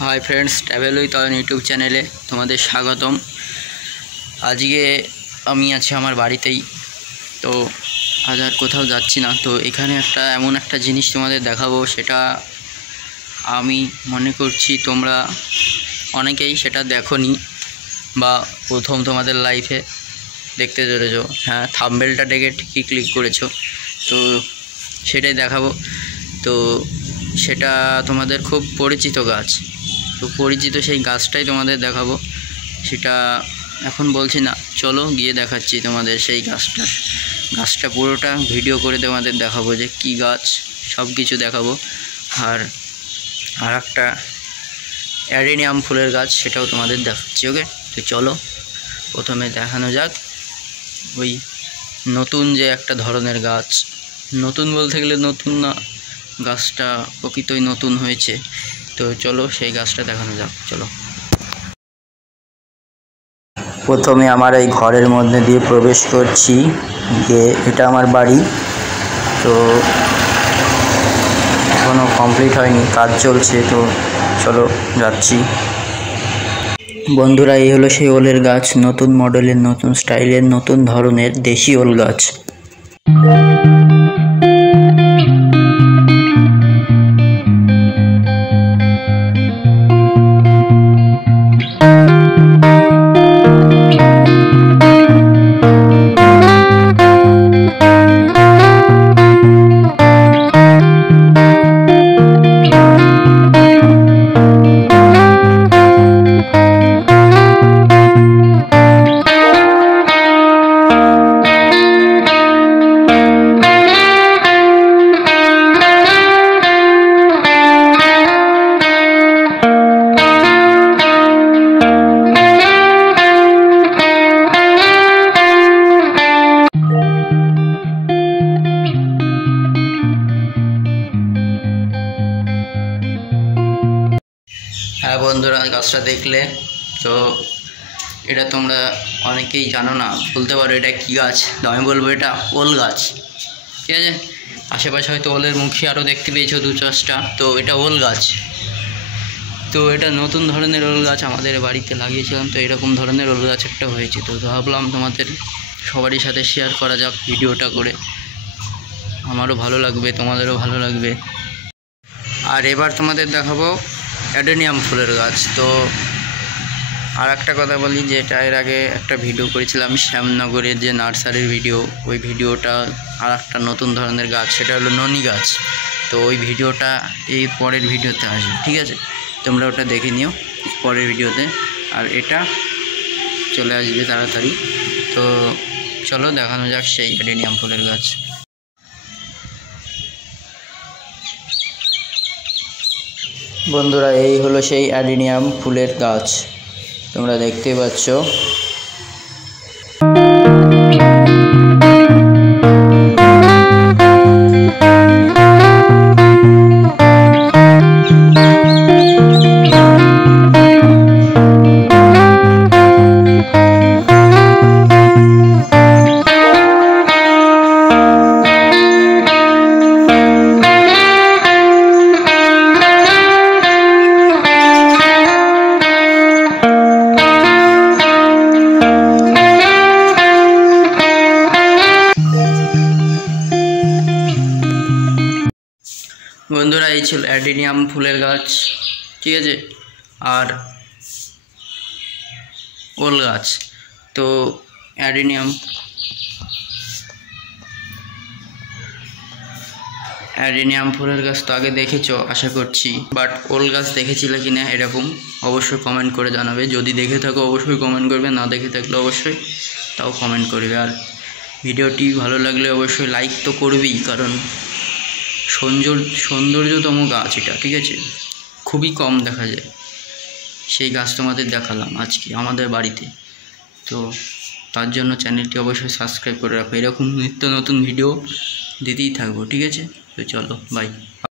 Hi friends travel with our YouTube चैनेले तुम्हारे स्वागतम। आज के आमी आछि आमार बाड़ीतेई, तो आज आर कोथाओ जाच्छि ना। तो एखाने एकटा एमन एकटा जिनिस तुम्हादेर देखाबो, सेटा आमी मने करछि तोमरा अनेकेई सेटा देखोनी बा प्रथम तुम्हादेर लाइफे देखते चलेछो। हाँ, थाम्बनेलटा देखे ठीकई क्लिक करेछो, तो सेटाई देखाबो। तो सेटा तुम्हादेर खूब परिचित गाछ, तो परिचित सेई गाछटाई तुम्हादेर देखाबो। सेटा एखन बोलछि ना, चलो गिये देखाच्छि तुम्हादेर सेई गाछटा पुरोटा भिडियो करे तुम्हादेर देखाबो जे कि गाछ, सब किछु देखाबो। और आरेकटा एडेनियाम फुलेर गाछ सेटाओ तुम्हादेर देखाच्छि। ओके, तो चलो प्रथमे देखानो जाक ओई नतून जे एकटा धरनेर गाछ। नतून बोलते गेले नतून ना, गाछटा प्रकृतई नतून हयेछे। तो चलो सेई गाछटा देखानो जाक। चलो प्रथमे आमार এই ঘরের মধ্যে দিয়ে প্রবেশ করছি, যে এটা আমার বাড়ি। তো এখনো কমপ্লিট হয়নি, কাজ চলছে। তো চলো যাচ্ছি। বন্ধুরা, এই হলো সেই ওলের গাছ, নতুন মডেলের, নতুন স্টাইলের, নতুন ধরনের দেশি ওল গাছ। हाँ बंधुरा, गाछटा देखले तो এটা তোমরা অনেকেই জানো না, বলতে পারো এটা কি গাছ। তো আমি বলবো এটা ওল গাছ, ঠিক আছে। আশেপাশে হয়তো ওলের মুখী আরও দেখতে পেয়েছো দু চারটা, তো এটা ওল গাছ। তো এটা নতুন ধরনের ওল গাছ, আমাদের বাড়িতে লাগিয়েছিলাম। তো এরকম ধরনের ওল গাছ একটা হয়েছে, তো ভাবলাম তোমাদের সবারই সাথে শেয়ার করা যাক ভিডিওটা করে। আমারও ভালো লাগবে, তোমাদেরও ভালো লাগবে। আর এবার তোমাদের দেখাবো অ্যাডেনিয়াম ফুলের গাছ। তো আর একটা কথা বলি, যে এটা এর আগে একটা ভিডিও করেছিলাম শ্যামনগরের যে নার্সারির ভিডিও, ওই ভিডিওটা আর একটা নতুন ধরনের গাছ, সেটা হলো ননি গাছ। তো ওই ভিডিওটা এই পরের ভিডিওতে আসবে, ঠিক আছে। তোমরা ওটা দেখে নিও পরের ভিডিওতে। আর এটা চলে আসবে তাড়াতাড়ি। তো চলো দেখানো যাক সেই অ্যাডেনিয়াম ফুলের গাছ। বন্ধুরা, এই হলো সেই অ্যাডেনিয়াম ফুলের গাছ, তোমরা দেখতে পাচ্ছ। বন্ধুরা, এই ছিল অ্যাডেনিয়াম ফুলের গাছ, ঠিক আছে। আর ওল গাছ, তো অ্যাডেনিয়াম ফুলের গাছ তো আগে দেখেছো আশা করছি, বাট ওল গাছ দেখেছিলে কিনা এরকম অবশ্যই কমেন্ট করে জানাবে। যদি দেখে থাকো অবশ্যই কমেন্ট করবে, না দেখে থাকলে অবশ্যই তাও কমেন্ট করবে। আর ভিডিওটি ভালো লাগলে অবশ্যই লাইক তো করবেই, কারণ সৌন্দর্যতম গাছ এটা, ঠিক আছে। খুবই কম দেখা যায়, সেই গাছ তোমাদের দেখালাম আজকে আমাদের বাড়িতে। তো তার জন্য চ্যানেলটি অবশ্যই সাবস্ক্রাইব করে রাখো, এরকম নিত্য নতুন ভিডিও দিতেই থাকবো, ঠিক আছে। তো চলো, বাই।